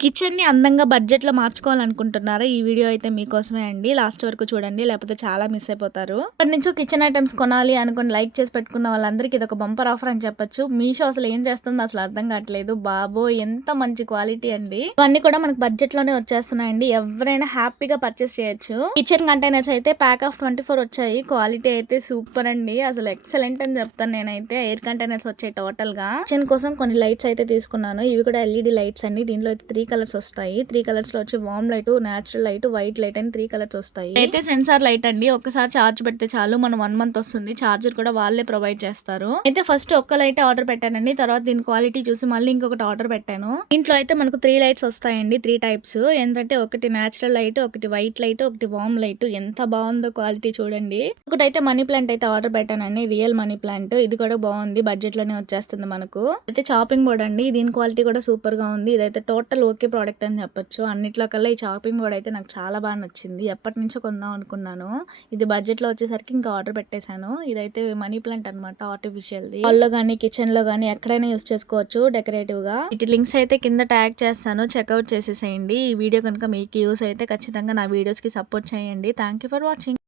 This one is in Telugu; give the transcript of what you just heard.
కిచెన్‌ని అందంగా బడ్జెట్‌లో మార్చుకోవాలనుకుంటున్నారా? ఈ వీడియో అయితే మీకోసమే అండి. లాస్ట్ వరకు చూడండి. లేకపోతే చాలా మిస్ అయిపోతారు. ఎప్పటినుంచో కిచెన్ ఐటెమ్స్ కొనాలి అనుకుని లైక్ చేసి పెట్టుకున్న వాళ్ళందరికీ ఇదొక బంపర్ ఆఫర్ అని చెప్పొచ్చు. మీషో అసలు ఏం చేస్తుందో అసలు అర్థం కావట్లేదు. బాబోయ్! ఎంత మంచి క్వాలిటీ అండి. ఇవన్నీ కూడా మనకు బడ్జెట్‌లోనే వచ్చేస్తున్నాయండి. ఎవరైనా హ్యాపీగా పర్చేస్ చేయొచ్చు. కిచెన్ కంటైనర్స్ అయితే ప్యాక్ ఆఫ్ 24 వచ్చాయి. క్వాలిటీ అయితే సూపర్ అండి. అసలు ఎక్సలెంట్ అని చెప్తాను నేనైతే. ఎయిర్ కంటైనర్స్ వచ్చాయి టోటల్‌గా. కిచెన్ కోసం కొన్ని లైట్స్ అయితే తీసుకున్నాను. ఇవి కూడా ఎల్ఈడి లైట్స్ అండి. దీనిలో అయితే 3 కలర్స్ వస్తాయి. 3 కలర్స్ లో వచ్చి warm light, natural light, white light అని 3 కలర్స్ వస్తాయి. అయితే సెన్సార్ లైట్ అండి. ఒక్కసారి చార్జ్ పెడితే చాలు మనం 1 మంత్ వస్తుంది. చార్జర్ కూడా వాళ్ళే ప్రొవైడ్ చేస్తారు. అయితే ఫస్ట్ ఒక్క లైట్ ఆర్డర్ పెట్టానండి. తర్వాత దీని క్వాలిటీ చూసి మళ్ళీ ఇంకొకటి ఆర్డర్ పెట్టాను. దీంట్లో అయితే మనకు 3 లైట్స్ వస్తాయండి. 3 టైప్స్. ఏంటంటే ఒకటి నేచురల్ లైట్, ఒకటి వైట్ లైట్, ఒకటి వామ్ లైట్. ఎంత బాగుందో క్వాలిటీ చూడండి. ఒకటైతే మనీ ప్లాంట్ అయితే ఆర్డర్ పెట్టానండి. Real money plant. ఇది కూడా బాగుంది. బడ్జెట్ లోనే వచ్చేస్తుంది మనకు. అయితే చాపింగ్ బోర్డ్ అండి. దీని క్వాలిటీ కూడా సూపర్ గా ఉంది. ఇదైతే టోటల్ ఓకే ప్రోడక్ట్ అని చెప్పొచ్చు. అన్నిట్లో కల్లా ఈ చాపింగ్ బోర్డ్ అయితే నాకు చాలా బాగా నచ్చింది. ఎప్పటి నుంచో కొందాం అనుకున్నాను. ఇది బడ్జెట్ లో వచ్చేసరికి ఇంకా ఆర్డర్ పెట్టేశాను. ఇదైతే మనీ ప్లాంట్ అనమాట. Artificial the. హాల్ లో గానీ కిచెన్ లో గానీ ఎక్కడైనా యూస్ చేసుకోవచ్చు డెకరేటివ్ గా. వీటి లింక్స్ అయితే కింద ట్యాగ్ చేస్తాను. చెక్అవుట్ చేసేసేయండి. ఈ వీడియో కనుక మీకు యూస్ అయితే ఖచ్చితంగా నా వీడియోస్ కి సపోర్ట్ చేయండి. Thank you for watching.